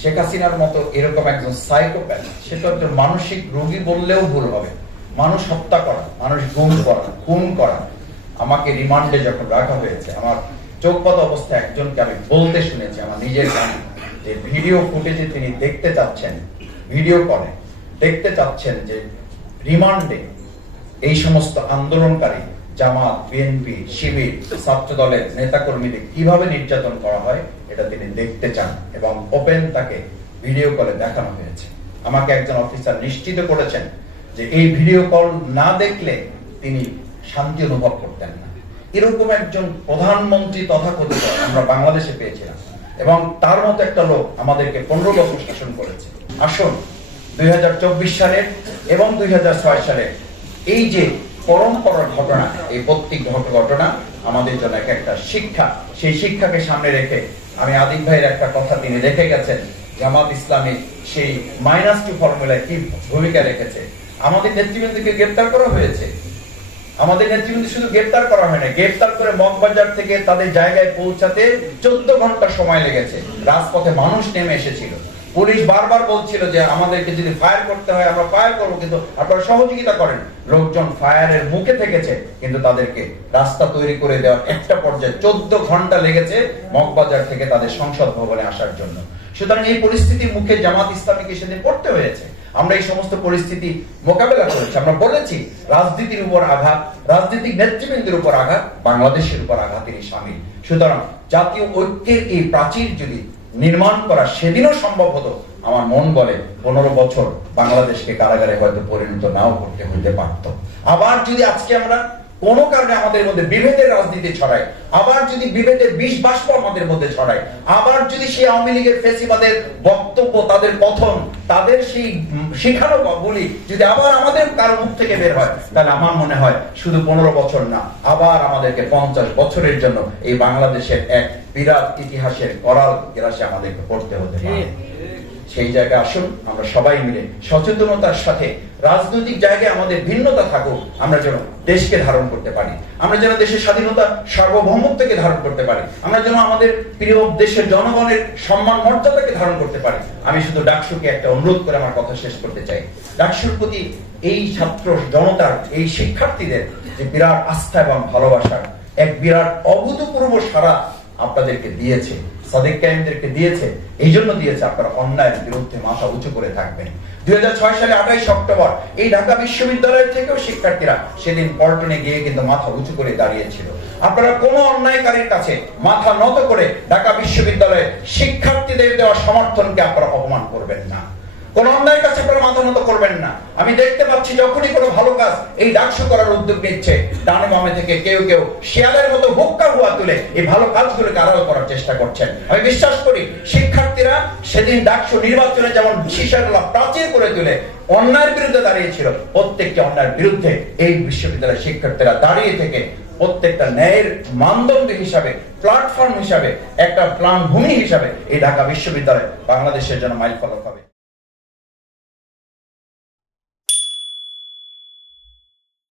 শেখ হাসিনার মতো এরকম একজন সাইকোপ্যাথ, সেটা একজন মানসিক রোগী বললেও ভুল হবে। মানুষ হত্যা করা, মানুষ গুম করা, খুন করা। আমাকে রিমান্ডে যখন রাখা হয়েছে, আমার চোখপাত অবস্থায় একজনকে আমি বলতে শুনেছি আমার নিজের কানে যে ভিডিও ফুটেজে তিনি দেখতে চাচ্ছেন, ভিডিও কলে দেখতে চাচ্ছেন যে রিমান্ডে এই সমস্ত আন্দোলনকারী জামাত, বিএনপি, শিবির, ছাত্র দলের নেতাকর্মীদের কিভাবে নির্যাতন করা হয় এটা তিনি দেখতে চান, এবং ওপেন তাকে ভিডিও কলে দেখানো হয়েছে। আমাকে একজন অফিসার নিশ্চিত করেছেন যে এই ভিডিও কল না দেখলে তিনি শান্তি অনুভব করতেন না। এরকম একজন প্রধানমন্ত্রী তথাকথিত আমরা বাংলাদেশে পেয়েছিলাম, এবং তার মতো একটা লোক আমাদেরকে 15 বছর শাসন করেছে। আসুন 2024 সালের এবং 2006 সালের এই যে পরম্পরার ঘটনা, এই প্রত্যেক ঘটনা আমাদের জন্য একটা শিক্ষা। সেই শিক্ষাকে সামনে রেখে আমি আদিব ভাইয়ের একটা কথা তিনি রেখে গেছেন, জামাত ইসলামী সেই -2 ফর্মুলায় কি ভূমিকা রেখেছে। আমাদের নেতৃবৃন্দকে গ্রেফতার করা হয়েছে, আমাদের নেতৃবৃন্দ শুধু গ্রেফতার করা হয় না, গ্রেফতার করে মগবাজার থেকে তাদের জায়গায় পৌঁছাতে 14 ঘন্টা সময় লেগেছে। রাজপথে মানুষ নেমে এসেছিল, পুলিশ বারবার বলছিল যে আমাদেরকে যদি ফায়ার করতে হয় আমরা ফায়ার করবো, কিন্তু আপনারা সহযোগিতা করেন। লোকজন ফায়ারের মুখে থেকেছে, কিন্তু তাদেরকে রাস্তা তৈরি করে দেওয়ার একটা পর্যায়ে 14 ঘন্টা লেগেছে মগবাজার থেকে তাদের সংসদ ভবনে আসার জন্য। সুতরাং এই পরিস্থিতির মুখে জামাত ইসলামীকে সেদিন পড়তে হয়েছে। আমরা এই সমস্ত পরিস্থিতি মোকাবেলা করেছি। আমরা বলেছি রাজনীতির উপর আঘাত, রাজনৈতিক নেতৃবৃন্দের উপর আঘাত, বাংলাদেশের উপর আঘাতেরই শামিল। সুতরাং জাতীয় ঐক্যের এই প্রাচীর যদি নির্মাণ করা সেদিনও সম্ভব হতো, আমার মন বলে 15 বছর বাংলাদেশকে কারাগারে হয়তো পরিণত নাও করতে হইতে পারত। আবার যদি আজকে আমরা কোনো কারণে আমাদের মধ্যে বিভেদের রাজনীতি ছড়ায়, আবার যদি বিভেদের বিষ বাষ্প আমাদের মধ্যে ছড়ায়, আবার যদি সেই আওয়ামী লীগের ফেসিবাদের বক্তব্য, তাদের কথন, তাদের সেই শিখানো বলি যদি আবার আমাদের কারো মুখ থেকে বের হয়, তাহলে আমার মনে হয় শুধু 15 বছর না, আবার আমাদেরকে 50 বছরের জন্য এই বাংলাদেশের এক বিরাট ইতিহাসের করাল গ্রাসে আমাদেরকে পড়তে হতে পারে। সেই জায়গায় আসুন আমরা সবাই মিলে সচেতনতার সাথে রাজনৈতিক জায়গায় আমাদের ভিন্নতা থাকুক, আমরা যেন দেশকে ধারণ করতে পারি, আমরা যেন দেশের স্বাধীনতা সার্বভৌমত্বকে ধারণ করতে পারি, আমরা যেন আমাদের প্রিয় দেশের জনগণের সম্মান মর্যাদাকে ধারণ করতে পারি। আমি শুধু ডাকসুকে একটা অনুরোধ করে আমার কথা শেষ করতে চাই। ডাকসুর প্রতি এই ছাত্র জনতার, এই শিক্ষার্থীদের যে বিরাট আস্থা এবং ভালোবাসার এক বিরাট অভূতপূর্ব সারা আপনাদেরকে দিয়েছে, সাদেক কায়েমদেরকে দিয়েছে, এই জন্য দিয়েছে আপনারা অন্যায়ের বিরুদ্ধে মাথা উঁচু করে থাকবেন। 2006 সালে 28 অক্টোবর এই ঢাকা বিশ্ববিদ্যালয় থেকেও শিক্ষার্থীরা সেদিন পল্টনে গিয়ে কিন্তু মাথা উঁচু করে দাঁড়িয়েছিল। আপনারা কোন অন্যায়কারীর কাছে মাথা নত করে ঢাকা বিশ্ববিদ্যালয়ের শিক্ষার্থীদের দেওয়া সমর্থনকে আপনারা অপমান করবেন না, কোন অন্যায়ের কাছে আপনারা মাথা নত করবেন না। আমি দেখতে পাচ্ছি যখনই কোনো ভালো কাজ এই ডাকসু করার উদ্যোগ নিচ্ছে, ডানে বামে থেকে কেউ কেউ শিয়ালের মতো হুক্কা হুয়া তুলে এই ভালো কাজগুলোকে আড়াল করার চেষ্টা করছেন। আমি বিশ্বাস করি শিক্ষার্থীরা সেদিন ডাকসু নির্বাচনে যেমন শিশাগুলা প্রাচীর করে তুলে অন্যায়ের বিরুদ্ধে দাঁড়িয়েছিল, প্রত্যেকটি অন্যায়ের বিরুদ্ধে এই বিশ্ববিদ্যালয়ের শিক্ষার্থীরা দাঁড়িয়ে থেকে প্রত্যেকটা ন্যায়ের মানদণ্ড হিসাবে, প্ল্যাটফর্ম হিসাবে, একটা প্ল্যান ভূমি হিসাবে এই ঢাকা বিশ্ববিদ্যালয় বাংলাদেশের জন্য মাইলফলক হবে।